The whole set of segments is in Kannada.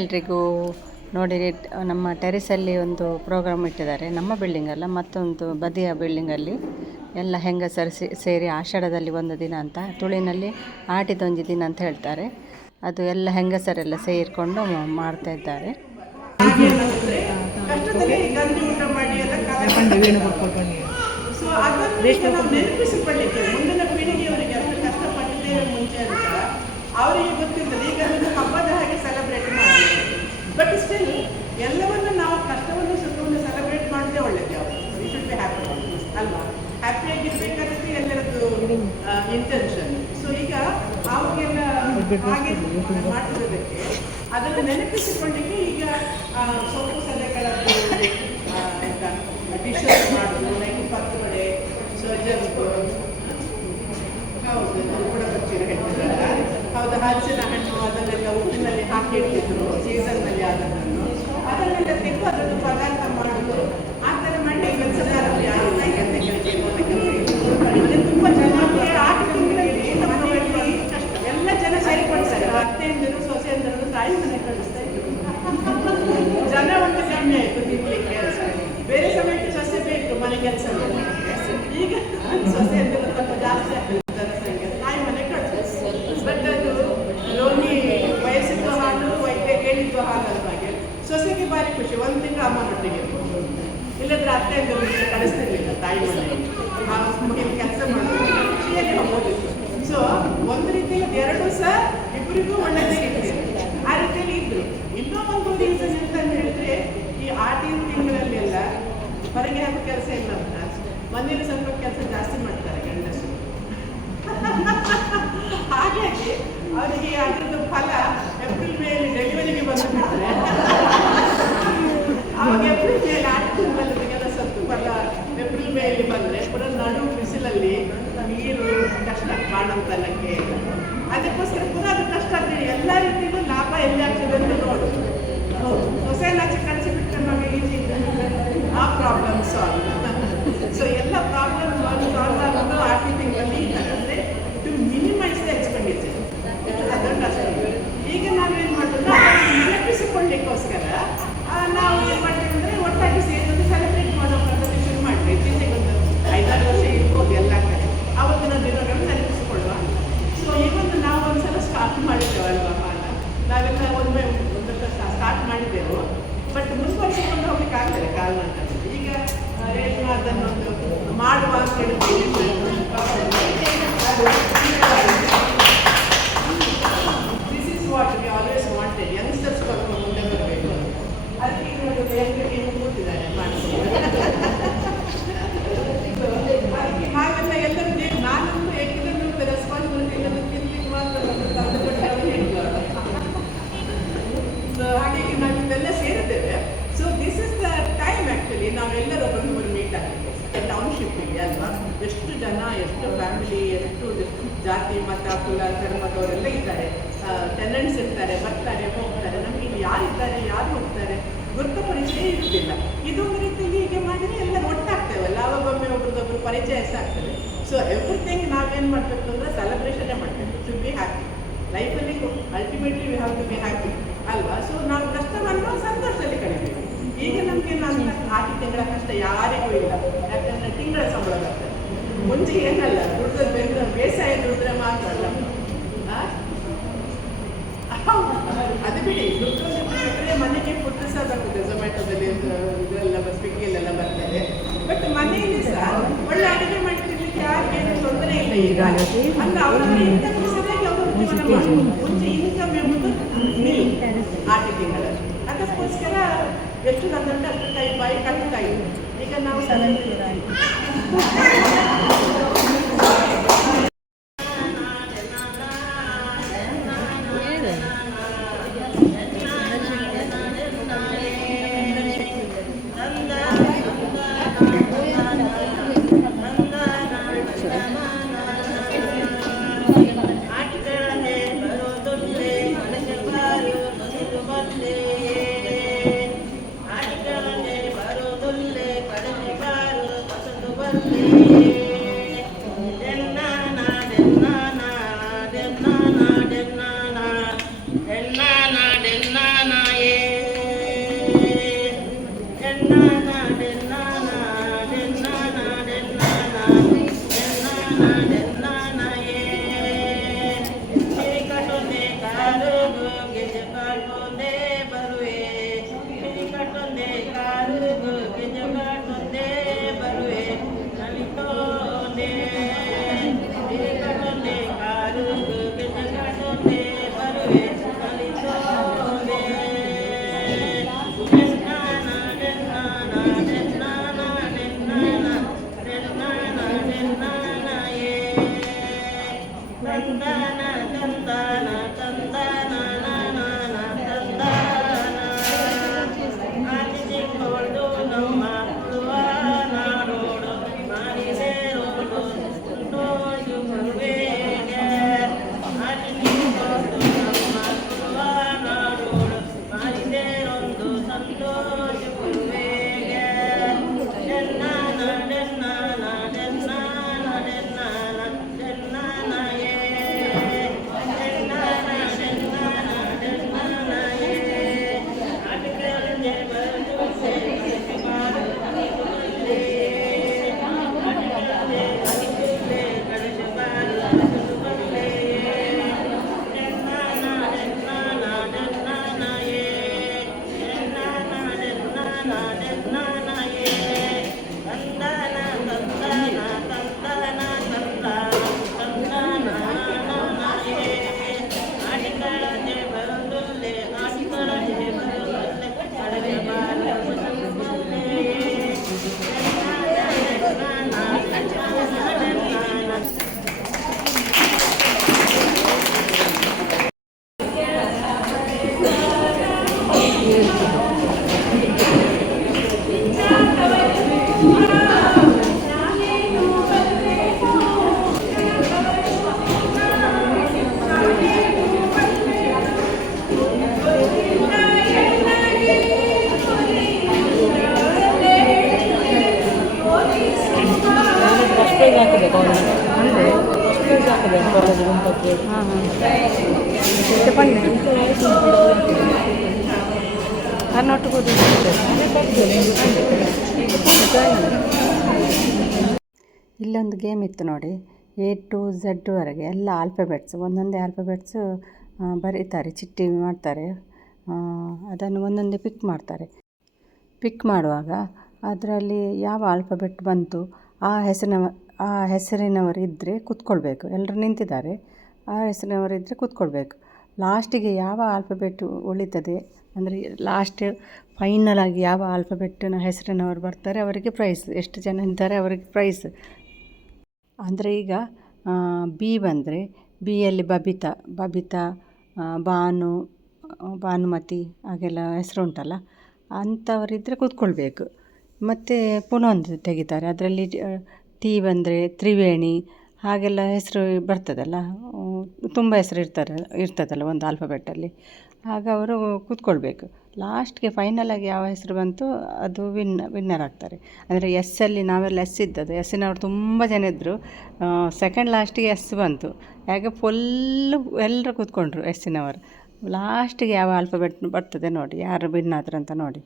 ಎಲ್ರಿಗೂ ನೋಡಿರಿ ನಮ್ಮ ಟೆರೆಸಲ್ಲಿ ಒಂದು ಪ್ರೋಗ್ರಾಮ್ ಇಟ್ಟಿದ್ದಾರೆ. ನಮ್ಮ ಬಿಲ್ಡಿಂಗ್ ಅಲ್ಲ, ಮತ್ತೊಂದು ಬದಿಯ ಬಿಲ್ಡಿಂಗಲ್ಲಿ ಎಲ್ಲ ಹೆಂಗಸರು ಸೇರಿ ಆಷಾಢದಲ್ಲಿ ಒಂದು ದಿನ ಅಂತ ತುಳಿನಲ್ಲಿ ಆಟಿದೊಂದು ದಿನ ಅಂತ ಹೇಳ್ತಾರೆ. ಅದು ಎಲ್ಲ ಹೆಂಗಸರೆಲ್ಲ ಸೇರಿಕೊಂಡು ಮಾಡ್ತಾ ಇದ್ದಾರೆ. ಅವರಿಗೆ ಗೊತ್ತಿರ್ತದೆ ಈಗ ಹಬ್ಬದ ಹಾಗೆ ಸೆಲೆಬ್ರೇಟ್ ಬಟ್ ಸ್ಟಿಲ್ ಎಲ್ಲವನ್ನು ನಾವು ಕಷ್ಟವನ್ನು ಸುಖವನ್ನು ಸೆಲೆಬ್ರೇಟ್ ಮಾಡಿದ್ರೆ ಒಳ್ಳೇದು ಯಾವುದು? ವಿ ಶುಡ್ ಬಿ ಹ್ಯಾಪಿ ಅಲ್ವಾ? ಹ್ಯಾಪಿಯಾಗಿರ್ಬೇಕಾದ್ರೆ ಎಲ್ಲರದ್ದು ಇಂಟೆನ್ಷನ್ ಸೊ ಈಗ ಅವಾಗೆಲ್ಲ ಹಾಗೆ ಮಾಡ್ತಿರೋದಕ್ಕೆ, ಅದನ್ನು ನೆನಪಿಸಿಕೊಳ್ಳಿಕ್ಕೆ ಈಗ ಸೊಪ್ಪು ಸಲಹೆಗಳದ್ದು ಡಿಶಸ್ ಮಾಡೋದು ಲೈಕ್ ಪತ್ರೊಡೆ ಸರ್ಜನ್ ಹೌದು ಕೂಡ ಹೌದು ಹಲಸಿನ ಹಣ್ಣು ಅದನ್ನೆಲ್ಲ ಉಪ್ಪಿನಲ್ಲಿ ಹಾಕಿ ಅದನ್ನೆಲ್ಲ ತೆಗೆದು ಅದನ್ನು ಪದಾರ್ಥ ಮಾಡೋದು ಆ ಥರ ಮಾಡಿ ಕೆಲಸದಲ್ಲಿ ತುಂಬ ಚೆನ್ನಾಗಿ ಆಟ ತಿಂಗಳಲ್ಲಿ ನಮ್ಮ ಮನೆಯಲ್ಲಿ ಎಲ್ಲ ಜನ ಸೇರಿಕೊಳ್ತಾರೆ ಅತ್ತೆಯಂದಿರು ಸೊಸೆಯಂದಿರು ತಾಯಿ ಮನೆ ಕಳಿಸ್ತಾ ಇದ್ರು ಜನ ಒಂದು ಕಮ್ಮಿ ಆಯಿತು ತಿನ್ಲಿಕ್ಕೆ ಬೇರೆ ಸಮಯಕ್ಕೆ ಸೊಸೆ ಬೇಕು ಮನೆ ಕೆಲಸ ಈಗ ಸೊಸೆ ಅಂದ್ರೆ ಸ್ವಲ್ಪ ಜಾಸ್ತಿ ಆಗ್ತದೆ ಜನಸಂಖ್ಯೆ ತಾಯಿ ಮನೆ ಕಳಿಸ್ತಾರೆ ಬಟ್ ಅದು ರೋಗಿ ವಯಸ್ಸಿದ್ದು ಹಾಲು ವೈದ್ಯ ಹೇಳಿದ್ದು ಹಾಲು ಅದ್ರ ಹಾಗೆ ಸೊಸೆಗೆ ಭಾರಿ ಖುಷಿ ಒಂದು ತಿಂಗಳು ಅಮ್ಮನೊಟ್ಟಿಗೆ ಇರ್ಬೋದು. ಇಲ್ಲದ್ರೆ ಅತ್ತೆ ಅಂದ್ರೆ ಕಳಿಸ್ತಿರ್ಲಿಲ್ಲ ತಾಯಿ ಮನೆಗೆ ಆ ಮಗನ ಕೆಲಸ ಮಾಡೋದು ಖುಷಿಯಾಗಿ ಹೋಗೋದಿತ್ತು ಸೊ ಒಂದು ರೀತಿಯಲ್ಲಿ ಎರಡು ಸಹ ಇಬ್ಬರಿಗೂ ಒಳ್ಳೆಯದೇ ಇರ್ತದೆ ಆ ರೀತಿಯಲ್ಲಿ ಇದ್ರು ಇನ್ನೂ ಒಂದು ರೀಸನ್ ಅಂತ ಹೇಳಿದ್ರೆ, ಈ ಆಟಿನ ತಿಂಗಳಲ್ಲೆಲ್ಲ ಹೊರಗೆ ಹಾಕೋ ಕೆಲಸ ಇಲ್ಲ ಅಂತ. ಮನೇಲಿ ಸ್ವಲ್ಪ ಕೆಲಸ ಜಾಸ್ತಿ ಮಾಡ್ತಾರೆ ಗಂಡಸು ಹಾಗಾಗಿ ಅವರಿಗೆ ಅದರದ್ದು ಫಲ ಏಪ್ರಿಲ್ ಮೇಲೆ ಡೆಲಿವರಿಗೆ ಬಂದು ಬಿಡ್ತಾರೆ ಅವಾಗ ಏಪ್ರಿಲ್ ಮೇಲೆ ಆಟ ತಿಂಗಳಲ್ಲಿ ಕೆಲಸ ಫಲ ಏಪ್ರಿಲ್ ಮೇಲೆ ಬಂದರೆ ಪುನಃ ನಡು ಬಿಸಿಲಲ್ಲಿ ನೀರು ಕಷ್ಟ ಕಾಣುತ್ತಲ್ಲಕ್ಕೆ ಅದಕ್ಕೋಸ್ಕರ ಪುನಃ ನೆನಪಿಸಿಕೊಳ್ಳಿಕ್ಕೋಸ್ಕರ ಹಾಗಾಗಿ ನಾವು ಇವೆಲ್ಲ ಸೇರಿದ್ದೇವೆ so this is the time actually ನಾವೆಲ್ಲರೂ ಒಬ್ಬರನ್ನೊಬ್ಬರು ಮೀಟ್ ಟೌನ್ಶಿಪ್ಪಿಗೆ ಅಲ್ವಾ ಎಷ್ಟು ಜನ ಎಷ್ಟು ಫ್ಯಾಮಿಲಿ ಎಷ್ಟು ಜಾತಿ ಮತ ಕುಲ ಧರ್ಮದವರೆಲ್ಲ ಇದ್ದಾರೆ ಟೆನೆಂಟ್ಸ್ ಇರ್ತಾರೆ ಬರ್ತಾರೆ ಹೋಗ್ತಾರೆ ನಮಗೆ ಯಾರಿದ್ದಾರೆ ಯಾರು ಹೋಗ್ತಾರೆ ಗುರುತು ಪರಿಚಯ ಇದು ಇದೊಂದು ರೀತಿಯಲ್ಲಿ ಹೀಗೆ ಮಾಡಿದರೆ ಎಲ್ಲ ಒಟ್ಟಾಗ್ತೇವಲ್ಲ. ಅವಾಗೊಮ್ಮೆ ಒಬ್ರದೊಬ್ರು ಪರಿಚಯ ಸಹ ಆಗ್ತದೆ. ಸೊ ಎವ್ರಿಥಿಂಗ್ ನಾವೇನು ಮಾಡಬೇಕು ಅಂದರೆ ಸೆಲೆಬ್ರೇಷನ್ ಮಾಡಬೇಕು. ಟು ಬಿ ಹ್ಯಾಪಿ ಲೈಫಲ್ಲಿ ultimately we have to be happy ಅಲ್ವಾ? ಸೊ ನಾವು ಕಷ್ಟವನ್ನು ಸಂತೋಷದಲ್ಲಿ ಕಳಿಬೇಕು. ಈಗ ನಮಗೆ ನಾನು ಹಾಕಿ ತಿಂಗಳ ಕಷ್ಟ ಯಾರಿಗೂ ಇಲ್ಲ. ಯಾಕಂದರೆ ತಿಂಗಳ ಸಂಬಳ ಬರ್ತದೆ. ಮುಂಚೆ ಏನಲ್ಲ ದುಡ್ಡದ ಬೇಸಾಯ ದುಡಿದ್ರೆ ಮಾತ್ರ ಅಲ್ಲ. ತಿಂಗಳಲ್ಲಿ ಅದಕ್ಕೋಸ್ಕರ ಎಷ್ಟು ನನ್ನ ಅಷ್ಟು ಕೈ ಬಾಯಿ ಕಲಿತಾ ಇತ್ತು ಈಗ ನಾವು ಸಲ ಇಲ್ಲೊಂದು ಗೇಮ್ ಇತ್ತು ನೋಡಿ. ಎ ಟು ಝಡ್ವರೆಗೆ ಎಲ್ಲ ಆಲ್ಫಬೆಟ್ಸ್ ಒಂದೊಂದೇ ಆಲ್ಫಬೆಟ್ಸು ಬರೀತಾರೆ, ಚಿಟ್ಟಿ ಮಾಡ್ತಾರೆ. ಅದನ್ನು ಒಂದೊಂದೇ ಪಿಕ್ ಮಾಡ್ತಾರೆ. ಪಿಕ್ ಮಾಡುವಾಗ ಅದರಲ್ಲಿ ಯಾವ ಆಲ್ಫಬೆಟ್ ಬಂತು, ಆ ಹೆಸರಿನ ಆ ಹೆಸರಿನವರು ಇದ್ದರೆ ಕೂತ್ಕೊಳ್ಬೇಕು. ಎಲ್ಲರೂ ನಿಂತಿದ್ದಾರೆ, ಆ ಹೆಸರಿನವರು ಇದ್ದರೆ ಕೂತ್ಕೊಳ್ಬೇಕು. ಲಾಸ್ಟಿಗೆ ಯಾವ ಆಲ್ಫಬೆಟ್ ಉಳಿತದೆ ಅಂದರೆ ಲಾಸ್ಟ್ ಫೈನಲ್ ಆಗಿ ಯಾವ ಆಲ್ಫಬೆಟ್ಟಿನ ಹೆಸರಿನವರು ಬರ್ತಾರೆ, ಅವರಿಗೆ ಪ್ರೈಸ್ ಎಷ್ಟು ಜನ ಇದ್ದಾರೆ ಅವರಿಗೆ ಪ್ರೈಸ್ ಅಂದರೆ ಈಗ ಬಿ ಬಂದರೆ ಬಿಯಲ್ಲಿ ಬಬಿತಾ ಬಬಿತಾ ಬಾನು ಭಾನು, ಭಾನುಮತಿ ಹಾಗೆಲ್ಲ ಹೆಸರು ಉಂಟಲ್ಲ ಅಂಥವರಿದ್ದರೆ ಕೂತ್ಕೊಳ್ಬೇಕು. ಮತ್ತು ಪುನಃ ತೆಗಿತಾರೆ, ಅದರಲ್ಲಿ ಟಿ ಬಂದರೆ ತ್ರಿವೇಣಿ, ಹಾಗೆಲ್ಲ ಹೆಸರು ಬರ್ತದಲ್ಲ ತುಂಬ ಹೆಸರು ಇರ್ತಾರೆ ಇರ್ತದಲ್ಲ ಒಂದು ಆಲ್ಫಬೆಟ್ಟಲ್ಲಿ ಆಗ ಅವರು ಕೂತ್ಕೊಳ್ಬೇಕು ಲಾಸ್ಟ್ಗೆ ಫೈನಲಾಗಿ ಯಾವ ಹೆಸರು ಬಂತು ಅದು ವಿನ್ ವಿನ್ನರ್ ಆಗ್ತಾರೆ ಅಂದರೆ ಎಸ್ಸಲ್ಲಿ ನಾವೆಲ್ಲ ಎಸ್ ಇದ್ದದ್ದು ಎಸ್ಸಿನವ್ರು ತುಂಬ ಜನ ಇದ್ದರು ಸೆಕೆಂಡ್ ಲಾಸ್ಟಿಗೆ ಎಸ್ ಬಂತು ಹಾಗೆ ಫುಲ್ಲು ಎಲ್ಲರೂ ಕೂತ್ಕೊಂಡ್ರು ಎಸ್ಸಿನವರು ಲಾಸ್ಟಿಗೆ ಯಾವ ಆಲ್ಫಾಬೆಟ್ ಬರ್ತದೆ ನೋಡಿ ಯಾರು ವಿನ್ ಆದ್ರು ಅಂತ ನೋಡಿ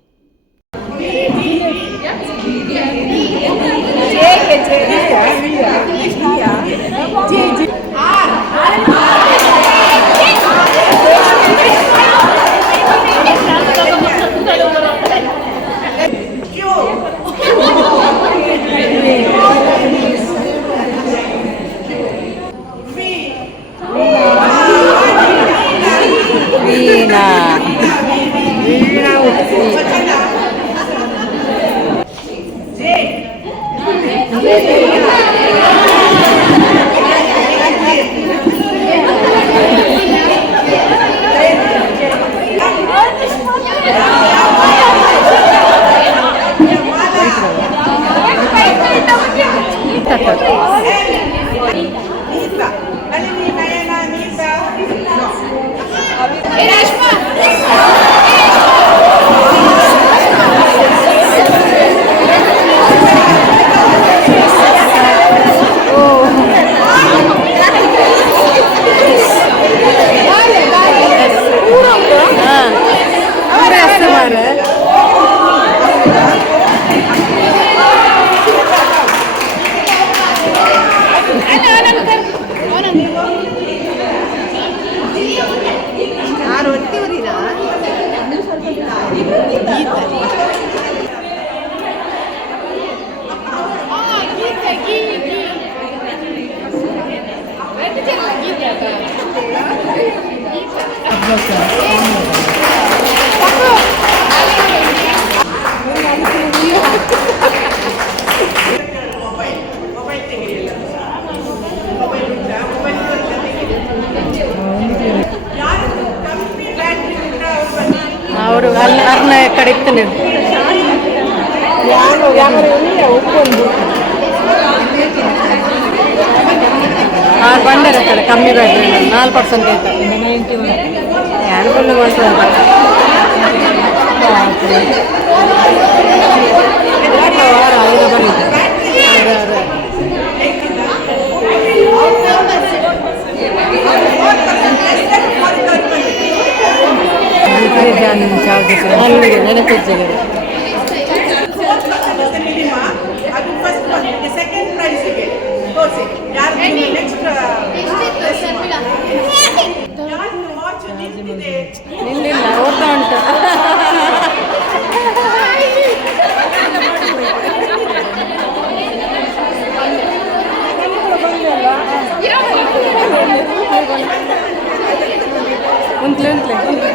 ವೀಣಾ ಕಡೆ ಇರ್ತೇನೆ ಆರು ಬಂದರೆ ಕಡೆ ಕಮ್ಮಿ ಬೇಡ್ರಿ ನಾಲ್ಕು ಪರ್ಸೆಂಟ್ ಆಯ್ತು ಯಾರು ಬಂದು ಮಾಡ್ತಾರೆ ವಾಚ್ ನಿಂತಿದೆ ನಿಲ್ಲಿಲ್ಲ ಓಡ್ತಾ ಉಂಟು. ಉಂಟ್ಲೆ ಉಂಟ್ಲೆ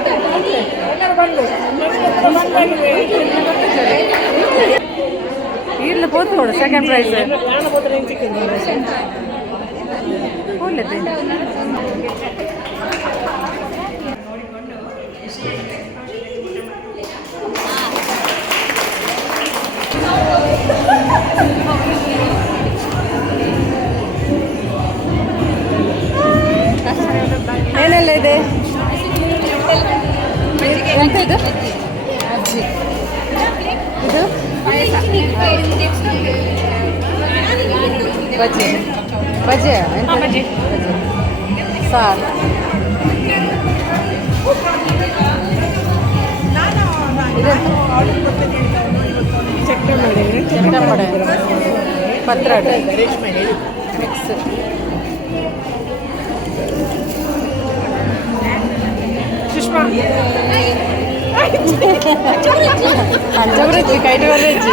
ಇಲ್ಲ ಪೋತು ನೋಡು ಸೆಕೆಂಡ್ ಪ್ರೈಸ್ ಸಾರು ಇದೆಂತ ಚಟ್ಟಂಬಡೆ ಪತ್ರೊಡೆ ಮಿಕ್ಸ್ ಸುಷ್ಮಾ ಅಂಜಬ್ರಜ್ಜಿ ಕೈಟ್ ಬರ್ರಜ್ಜಿ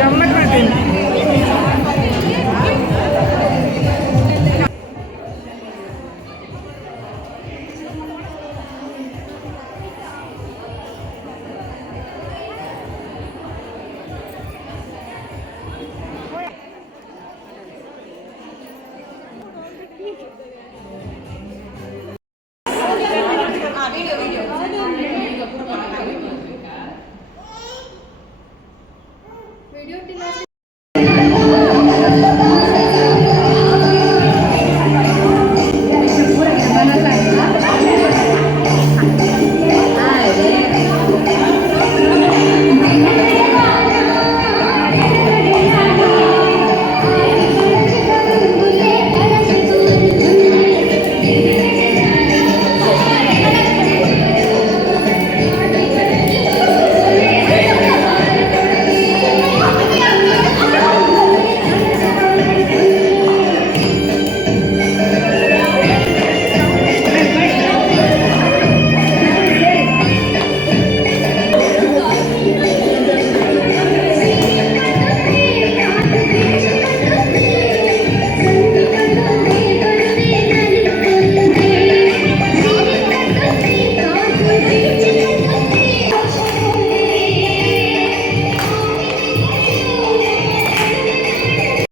ಗಮ್ಮತ್ ಮಾಡ್ತೀನಿ